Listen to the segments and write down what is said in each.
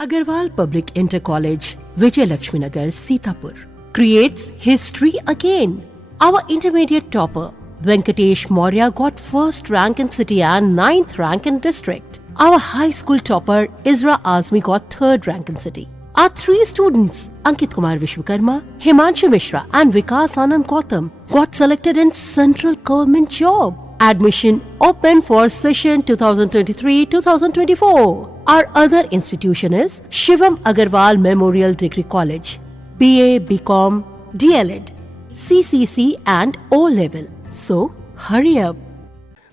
Agarwal Public Inter College, Vijay Lakshmi Nagar, Sitapur, creates history again. Our intermediate topper, Venkatesh Maurya, got first rank in city and 9th rank in district. Our high school topper, Isra Azmi, got 3rd rank in city. Our 3 students, Ankit Kumar Vishwakarma, Himanshu Mishra and Vikas Anand Gautam, got selected in central government job. Admission open for session 2023-2024. Our other institution is Shivam Agarwal Memorial Degree College, BA, BCom, DLED, CCC and O level. So hurry up.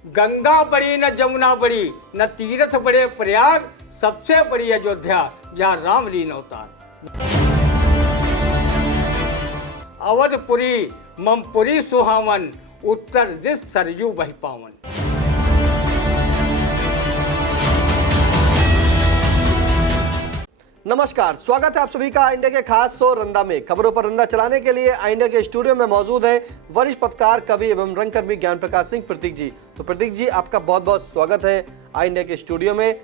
Ganga बड़ी न जमुना बड़ी न तीर्थ बड़े प्रयाग, सबसे बड़ी अयोध्या जहाँ राम लीन अवतार। अवधपुरी ममपुरी सुहावन, उत्तर दिश सरयू बहि पावन। नमस्कार, स्वागत है आप सभी का इंडिया के खास शो रंदा में। खबरों पर रंदा चलाने के लिए इंडिया के स्टूडियो में मौजूद हैं वरिष्ठ पत्रकार, कवि एवं रंगकर्मी ज्ञान प्रकाश सिंह प्रतीक जी। तो प्रतीक जी, आपका बहुत बहुत स्वागत है इंडिया के स्टूडियो में।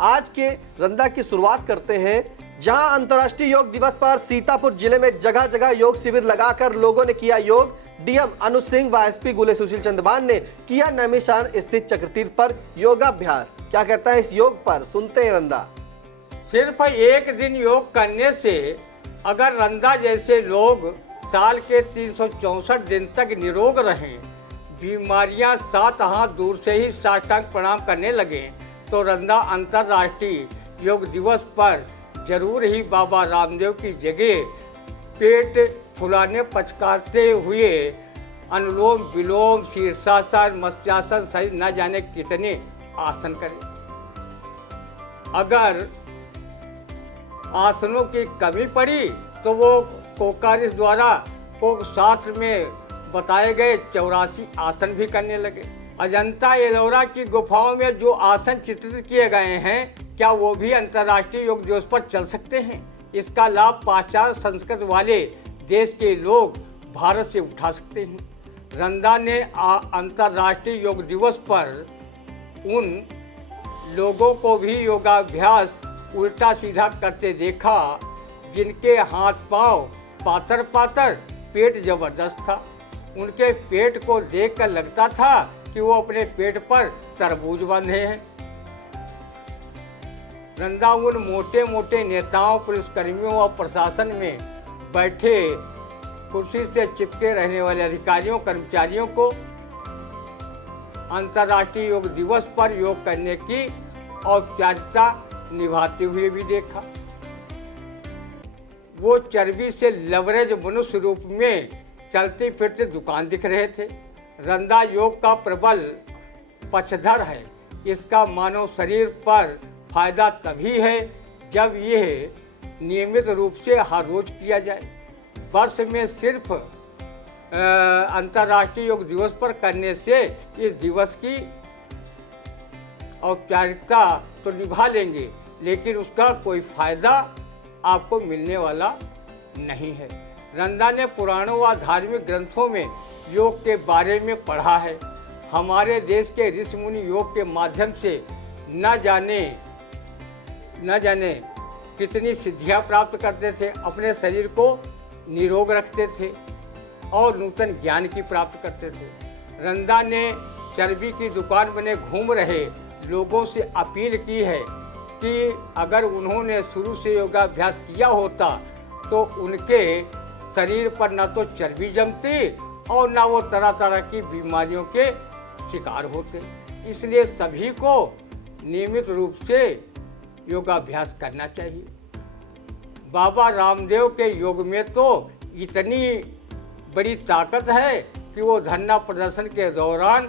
आज के रंदा की शुरुआत करते हैं, जहां अंतर्राष्ट्रीय योग दिवस पर सीतापुर जिले में जगह जगह योग शिविर लगाकर लोगों ने किया योग। डीएम अनुज सिंह व एसपी गुले सुशील चंद्रभान ने किया नैमिषारण स्थित चक्रतीर्थ पर योगाभ्यास। क्या कहता है इस योग पर, सुनते हैं रंदा। सिर्फ एक दिन योग करने से अगर रंदा जैसे लोग साल के 364 दिन तक निरोग रहें, बीमारियां 7 हाथ दूर से ही साष्टांग प्रणाम करने लगे, तो रंदा अंतर्राष्ट्रीय योग दिवस पर जरूर ही बाबा रामदेव की जगह पेट फुलाने पचकारते हुए अनुलोम विलोम, शीर्षासन, मत्स्यासन सहित न जाने कितने आसन करें। अगर आसनों की कमी पड़ी तो वो कोकारिस द्वारा कोक शास्त्र में बताए गए 84 आसन भी करने लगे। अजंता एलोरा की गुफाओं में जो आसन चित्रित किए गए हैं, क्या वो भी अंतर्राष्ट्रीय योग दिवस पर चल सकते हैं? इसका लाभ पाश्चात्य संस्कृति वाले देश के लोग भारत से उठा सकते हैं। रंदा ने अंतर्राष्ट्रीय योग दिवस पर उन लोगों को भी योगाभ्यास उल्टा सीधा करते देखा जिनके हाथ पांव पातर पातर, पेट जबरदस्त था। उनके पेट को देखकर लगता था कि वो अपने पेट पर तरबूज बांधे हैं। रंदा उन मोटे मोटे नेताओं, पुलिसकर्मियों और प्रशासन में बैठे कुर्सी से चिपके रहने वाले अधिकारियों, कर्मचारियों को अंतर्राष्ट्रीय योग दिवस पर योग करने की औपचारिकता निभाते हुए भी देखा। वो चर्बी से लवरेज मनुष्य रूप में चलते फिरते दुकान दिख रहे थे। रंदा योग का प्रबल पक्षधर है। इसका मानव शरीर पर फायदा तभी है जब यह नियमित रूप से हर रोज किया जाए। वर्ष में सिर्फ अंतर्राष्ट्रीय योग दिवस पर करने से इस दिवस की औपचारिकता तो निभा लेंगे, लेकिन उसका कोई फायदा आपको मिलने वाला नहीं है। रंदा ने पुराणों व धार्मिक ग्रंथों में योग के बारे में पढ़ा है। हमारे देश के ऋषि मुनि योग के माध्यम से न जाने कितनी सिद्धियां प्राप्त करते थे, अपने शरीर को निरोग रखते थे और नूतन ज्ञान की प्राप्त करते थे। रंदा ने चर्बी की दुकान बने घूम रहे लोगों से अपील की है कि अगर उन्होंने शुरू से योगाभ्यास किया होता तो उनके शरीर पर न तो चर्बी जमती और न वो तरह तरह की बीमारियों के शिकार होते। इसलिए सभी को नियमित रूप से योगाभ्यास करना चाहिए। बाबा रामदेव के योग में तो इतनी बड़ी ताकत है कि वो धरना प्रदर्शन के दौरान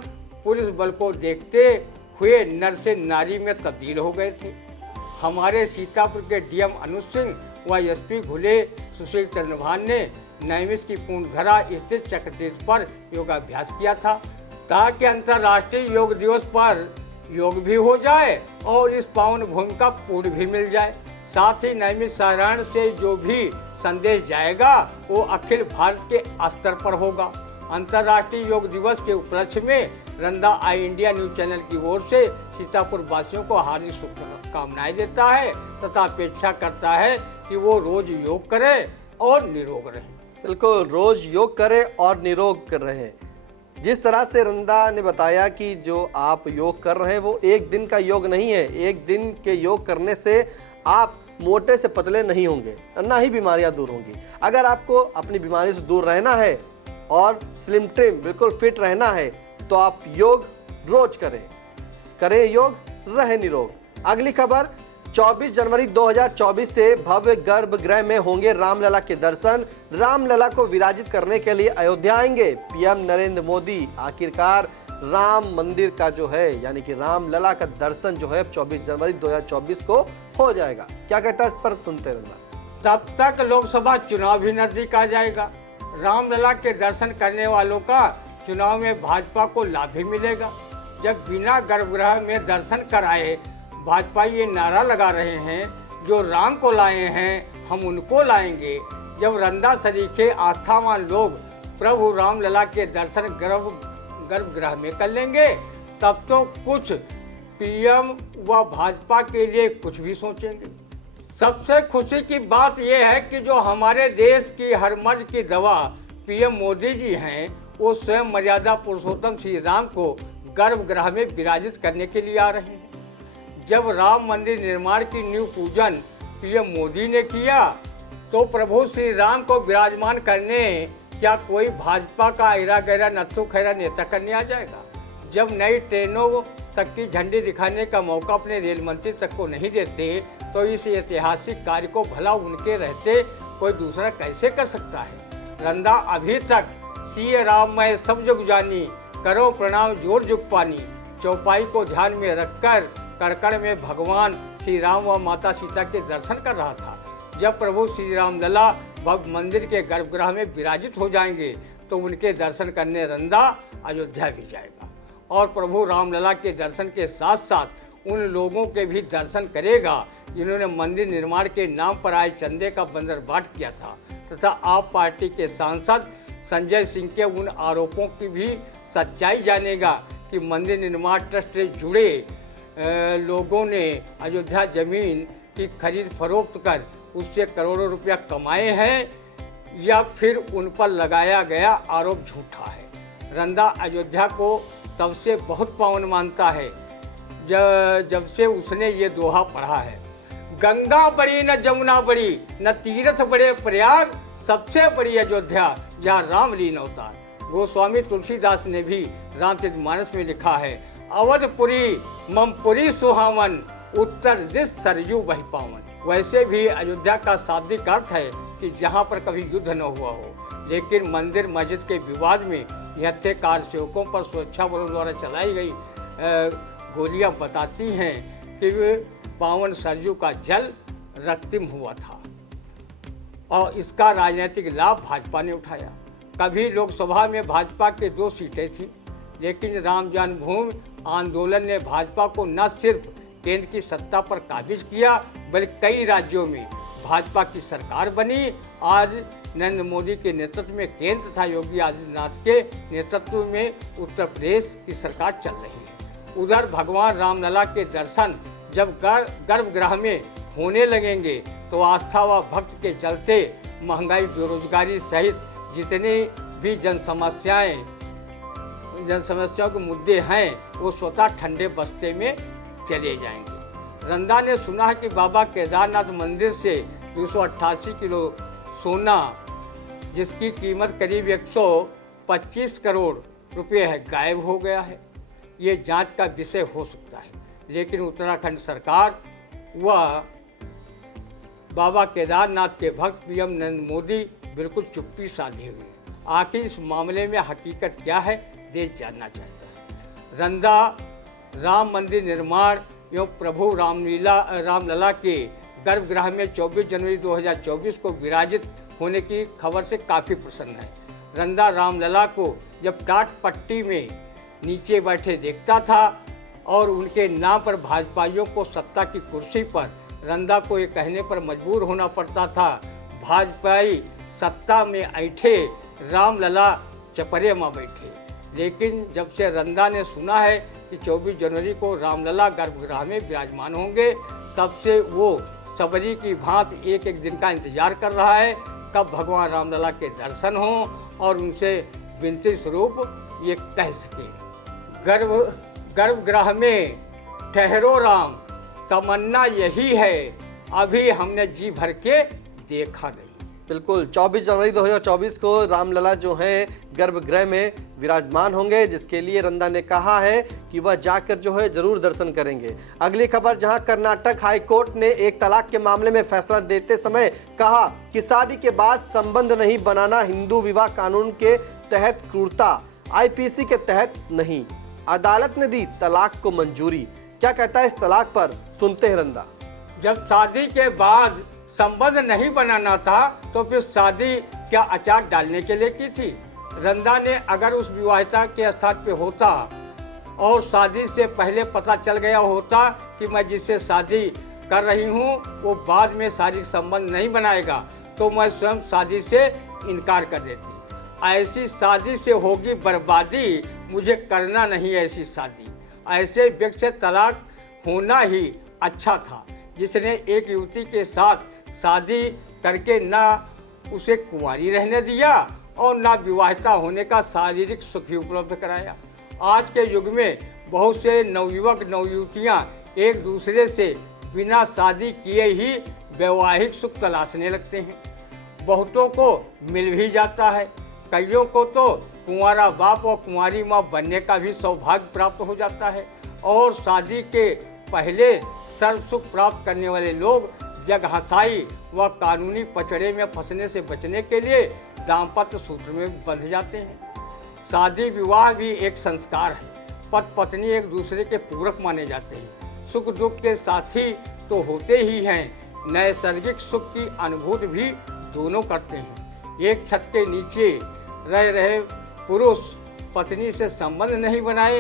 पुलिस बल को देखते हुए नर से नारी में तब्दील हो गए थे। हमारे सीतापुर के डीएम अनुज सिंह व एसपी घुले सुशील चंद्रभान ने नैमिष की पूर्णधरा स्थित चक्रतीर्थ पर योगाभ्यास किया था, ताकि अंतर्राष्ट्रीय योग दिवस पर योग भी हो जाए और इस पावन भूमि का पुण्य भी मिल जाए। साथ ही नैमिषारण्य से जो भी संदेश जाएगा वो अखिल भारत के स्तर पर होगा। अंतर्राष्ट्रीय योग दिवस के उपलक्ष्य में रंदा आई इंडिया न्यूज चैनल की ओर से सीतापुर वासियों को हार्दिक शुभकामनाएं देता है तथा अपेक्षा करता है कि वो रोज योग करें और निरोग रहें। बिल्कुल, रोज योग करें और निरोग रहें। जिस तरह से रंदा ने बताया कि जो आप योग कर रहे हैं वो एक दिन का योग नहीं है। एक दिन के योग करने से आप मोटे से पतले नहीं होंगे, ना ही बीमारियां दूर होंगी। अगर आपको अपनी बीमारी से दूर रहना है और स्लिम ट्रिम बिल्कुल फिट रहना है तो आप योग रोज करें योग, रहे निरोग। अगली खबर, 24 जनवरी 2024 से भव्य गर्भगृह में होंगे रामलला के दर्शन। रामलला को विराजित करने के लिए अयोध्या आएंगे पीएम नरेंद्र मोदी। आखिरकार राम मंदिर का जो है यानी कि रामलला का दर्शन जो है 24 जनवरी 2024 को हो जाएगा। क्या कहता है इस पर, सुनते रहना। तब तक लोकसभा चुनाव भी नजदीक आ जाएगा। रामलला के दर्शन करने वालों का चुनाव में भाजपा को लाभ भी मिलेगा। जब बिना गर्भगृह में दर्शन कराए भाजपा ये नारा लगा रहे हैं, जो राम को लाए हैं हम उनको लाएंगे। जब रंदा सरीखे आस्थावान लोग प्रभु रामलला के दर्शन गर्भगृह में कर लेंगे तब तो कुछ पीएम व भाजपा के लिए कुछ भी सोचेंगे। सबसे खुशी की बात यह है कि जो हमारे देश की हर मर्ज की दवा पीएम मोदी जी हैं, वो स्वयं मर्यादा पुरुषोत्तम श्री राम को गर्भगृह में विराजित करने के लिए आ रहे हैं। जब राम मंदिर निर्माण की नींव पूजन पीएम मोदी ने किया तो प्रभु श्री राम को विराजमान करने क्या कोई भाजपा का ऐरा गैरा नत्थु खैरा नेता करने आ जाएगा? जब नई ट्रेनों तक की झंडी दिखाने का मौका अपने रेल मंत्री तक को नहीं देते तो इस ऐतिहासिक कार्य को भला उनके रहते कोई दूसरा कैसे कर सकता है? रंदा अभी तक सिय राम मैं सब जुग जानी, करो प्रणाम जोर जुग पानी, चौपाई को ध्यान में रखकर कड़कड़ में भगवान श्री राम व माता सीता के दर्शन कर रहा था। जब प्रभु श्री रामलला भव्य मंदिर के गर्भगृह में विराजित हो जाएंगे तो उनके दर्शन करने रंदा अयोध्या भी जाएगा और प्रभु रामलला के दर्शन के साथ साथ उन लोगों के भी दर्शन करेगा जिन्होंने मंदिर निर्माण के नाम पर आए चंदे का बंदरबाट किया था तथा आप पार्टी के सांसद संजय सिंह के उन आरोपों की भी सच्चाई जानेगा कि मंदिर निर्माण ट्रस्ट से जुड़े लोगों ने अयोध्या जमीन की खरीद फरोख्त कर उससे करोड़ों रुपया कमाए हैं या फिर उन पर लगाया गया आरोप झूठा है। रंदा अयोध्या को तब से बहुत पावन मानता है जब से उसने ये दोहा पढ़ा है, गंगा बड़ी न जमुना बड़ी न तीर्थ बड़े प्रयाग, सबसे बड़ी अयोध्या जहाँ राम लीन अवतार। गोस्वामी तुलसीदास ने भी रामचरितमानस में लिखा है, अवधपुरी ममपुरी सुहावन, उत्तर दिश सरयू बह पावन। वैसे भी अयोध्या का शाब्दिक अर्थ है कि जहाँ पर कभी युद्ध न हुआ हो, लेकिन मंदिर मस्जिद के विवाद में निहत्थे कारसेवकों पर सुरक्षा बलों द्वारा चलाई गई गोलियां बताती हैं कि वे पावन सरयू का जल रक्तिम हुआ था और इसका राजनीतिक लाभ भाजपा ने उठाया। कभी लोकसभा में भाजपा के 2 सीटें थीं, लेकिन राम जन्मभूमि आंदोलन ने भाजपा को न सिर्फ केंद्र की सत्ता पर काबिज किया बल्कि कई राज्यों में भाजपा की सरकार बनी। आज नरेंद्र मोदी के नेतृत्व में केंद्र तथा योगी आदित्यनाथ के नेतृत्व में उत्तर प्रदेश की सरकार चल रही है। उधर भगवान रामलला के दर्शन जब गर्भगृह में होने लगेंगे तो आस्था व भक्त के चलते महंगाई, बेरोजगारी सहित जितने भी जन समस्याओं के मुद्दे हैं वो स्वतः ठंडे बस्ते में चले जाएंगे। रंदा ने सुना है कि बाबा केदारनाथ मंदिर से 288 किलो सोना जिसकी कीमत करीब 125 करोड़ रुपए है गायब हो गया है। ये जांच का विषय हो सकता है, लेकिन उत्तराखंड सरकार व बाबा केदारनाथ के भक्त पीएम नरेंद्र मोदी बिल्कुल चुप्पी साधे हुए। आखिर इस मामले में हकीकत क्या है, देश जानना चाहता है। रंदा राम मंदिर निर्माण एवं प्रभु रामलला के गर्भगृह में 24 जनवरी 2024 को विराजित होने की खबर से काफ़ी प्रसन्न है। रंदा रामलला को जब टाट पट्टी में नीचे बैठे देखता था और उनके नाम पर भाजपाइयों को सत्ता की कुर्सी पर रंदा को ये कहने पर मजबूर होना पड़ता था, भाजपाई सत्ता में ऐठे रामलला चपरे में बैठे। लेकिन जब से रंदा ने सुना है कि 24 जनवरी को रामलला गर्भगृह में विराजमान होंगे। तब से वो सबरी की भांति एक एक दिन का इंतजार कर रहा है कब भगवान रामलला के दर्शन हों और उनसे विनती स्वरूप ये कह सके, गर्भगृह में ठहरो राम, तमन्ना यही है, अभी हमने जी भर के देखा नहीं। बिल्कुल 24 जनवरी 2024 को रामलला जो हैं गर्भगृह में विराजमान होंगे, जिसके लिए रंदा ने कहा है कि वह जाकर जो है जरूर दर्शन करेंगे। अगली खबर, जहां कर्नाटक हाई कोर्ट ने एक तलाक के मामले में फैसला देते समय कहा कि शादी के बाद संबंध नहीं बनाना हिंदू विवाह कानून के तहत क्रूरता, आईपीसी के तहत नहीं। अदालत ने दी तलाक को मंजूरी। क्या कहता है इस तलाक पर, सुनते हैं रंदा। जब शादी के बाद संबंध नहीं बनाना था तो फिर शादी क्या अचार डालने के लिए की थी? रंदा ने अगर उस विवाहिता के स्थान पे होता और शादी से पहले पता चल गया होता कि मैं जिससे शादी कर रही हूँ वो बाद में शारीरिक संबंध नहीं बनाएगा, तो मैं स्वयं शादी से इनकार कर देती। ऐसी शादी से होगी बर्बादी, मुझे करना नहीं ऐसी शादी। ऐसे व्यक्ति से तलाक होना ही अच्छा था, जिसने एक युवती के साथ शादी करके ना उसे कुंवारी रहने दिया और ना विवाहिता होने का शारीरिक सुख ही उपलब्ध कराया। आज के युग में बहुत से नवयुवक नवयुवतियां एक दूसरे से बिना शादी किए ही वैवाहिक सुख तलाशने लगते हैं। बहुतों को मिल भी जाता है, कईयों को तो कुंवारा बाप और कुंवारी माँ बनने का भी सौभाग्य प्राप्त हो जाता है। और शादी के पहले सर्व सुख प्राप्त करने वाले लोग जग हसाई व कानूनी पचड़े में फंसने से बचने के लिए दाम्पत्य सूत्र में बंध जाते हैं। शादी विवाह भी एक संस्कार है, पति पत्नी एक दूसरे के पूरक माने जाते हैं, सुख दुख के साथी तो होते ही हैं, नैसर्गिक सुख की अनुभूति भी दोनों करते हैं। एक छत के नीचे रह रहे पुरुष पत्नी से संबंध नहीं बनाए,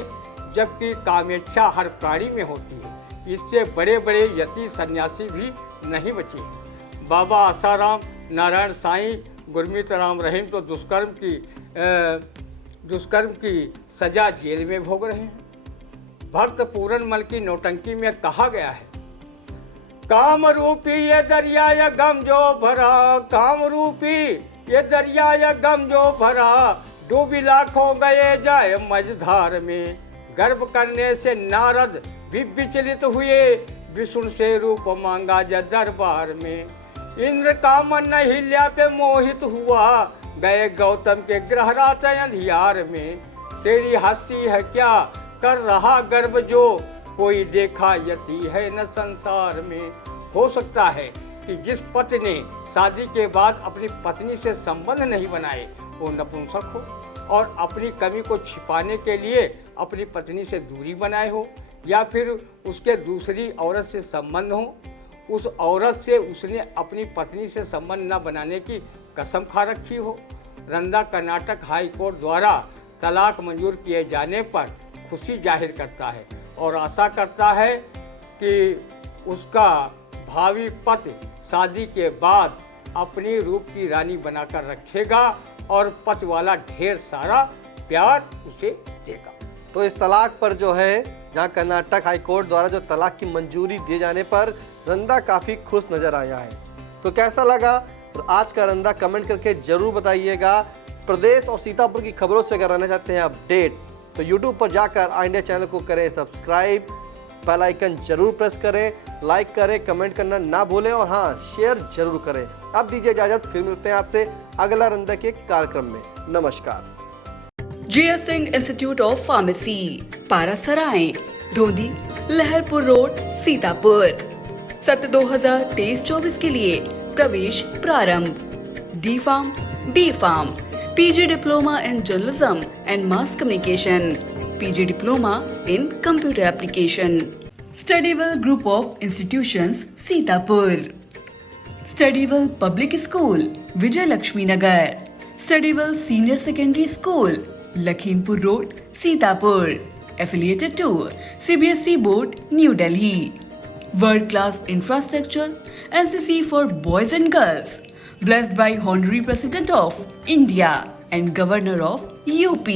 जबकि कामेच्छा हर प्राणी में होती है। इससे बड़े बड़े यति सन्यासी भी नहीं बचे। बाबा आसाराम, नारायण साईं, गुरमीत राम रहीम तो दुष्कर्म की सजा जेल में भोग रहे हैं। भक्त पूरनमल की नौटंकी में कहा गया है, काम रूपी ये दरिया या गम जो भरा, काम रूपी ये दरिया या गम जो भरा, डूबी लाखों गए जाए मझधार में। गर्भ करने से नारद भी विचलित हुए, विष्णु से रूप मांगा जा दरबार में। इंद्र का मन हिल्या पे मोहित हुआ, गए गौतम के ग्रह रात अंधियार में। तेरी हस्ती है क्या कर रहा गर्भ जो, कोई देखा यति है न संसार में। हो सकता है कि जिस पति ने शादी के बाद अपनी पत्नी से संबंध नहीं बनाए वो नपुंसक हो और अपनी कमी को छिपाने के लिए अपनी पत्नी से दूरी बनाए हो, या फिर उसके दूसरी औरत से संबंध हो, उस औरत से उसने अपनी पत्नी से संबंध न बनाने की कसम खा रखी हो। रंदा कर्नाटक हाई कोर्ट द्वारा तलाक मंजूर किए जाने पर खुशी जाहिर करता है और आशा करता है कि उसका भावी पति शादी के बाद अपनी रूप की रानी बनाकर रखेगा और पति वाला ढेर सारा प्यार उसे देगा। तो इस तलाक पर जो है, जहां कर्नाटक हाई कोर्ट द्वारा जो तलाक की मंजूरी दिए जाने पर रंदा काफ़ी खुश नज़र आया है। तो कैसा लगा आज का रंदा कमेंट करके जरूर बताइएगा। प्रदेश और सीतापुर की खबरों से अगर रहना चाहते हैं अपडेट तो यूट्यूब पर जाकर आई इंडिया चैनल को करें सब्सक्राइब, बेल आइकन जरूर प्रेस करें, लाइक करें, कमेंट करना ना भूलें और हाँ शेयर जरूर करें। अब दीजिए इजाजत, फिर मिलते हैं आपसे अगला रंदा के कार्यक्रम में। नमस्कार। JS Singh institute of pharmacy, Parasrai, Dhondhi, Laharpur road, Sitapur. सत्र 2023-24 के लिए प्रवेश प्रारंभ। D Farm, B Farm, PG diploma in journalism and mass communication, PG diploma in computer application. Studywell group of institutions, Sitapur. Studywell public school, Vijay Laxmi Nagar. Studywell senior secondary school, Lakhimpur road, Sitapur. Affiliated to CBSE Board, New Delhi. World class infrastructure, NCC for boys and girls. Blessed by Honorary President of India and Governor of UP.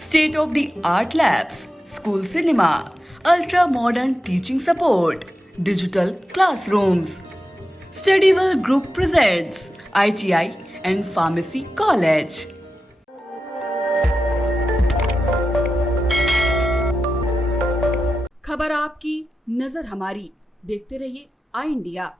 State of the art labs, school cinema, ultra modern teaching support, digital classrooms. Studyville Group presents ITI and Pharmacy College. खबर आपकी, नजर हमारी. देखते रहिए आई India.